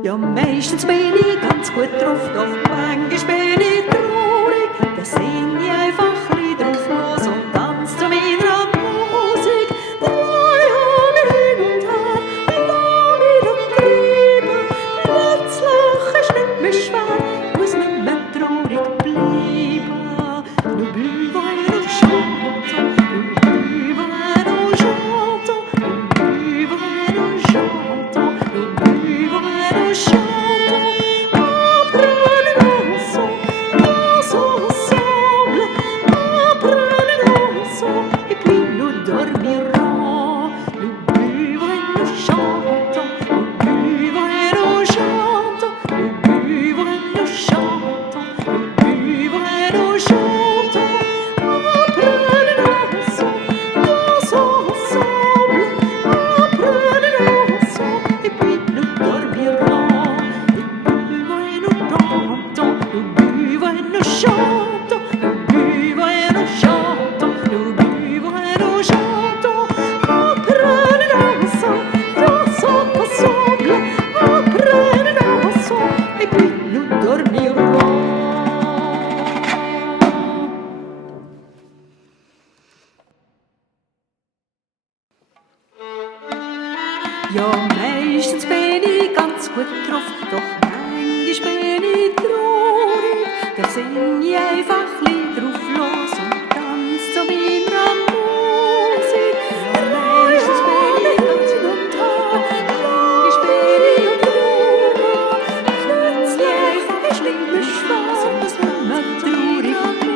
Ja, meistens bin ich ganz gut drauf, doch manchmal bin ich traurig. Da sing ich einfach Lieder drauf los und tanz zu meiner Musik. Drei habe hin und her, lass mich doch treiben. Plötzlich ist nicht mehr schwer, muss nicht mehr traurig bleiben. Nous buvons et nous chantons, nous buvons et nous chantons, nous buvons et nous chantons, nous buvons et nous chantons. Apprenez-nous dansons ensemble, apprenez-nous et puis nous dormirons. Nous buvons et nous chantons, nous buvons et nous chantons, nous buvons et nous chantons, nous buvons et nous chantons. Ja, meistens bin ich ganz gut drauf, doch manchmal bin ich traurig. Da sing ich einfach Lieder drauf los und tanz zu meiner Musik. Meistens bin ich ganz gut drauf, manchmal bin ich traurig. Plötzlich einfach ist nicht mehr schwarz und es wird mir traurig bleiben.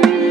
Bring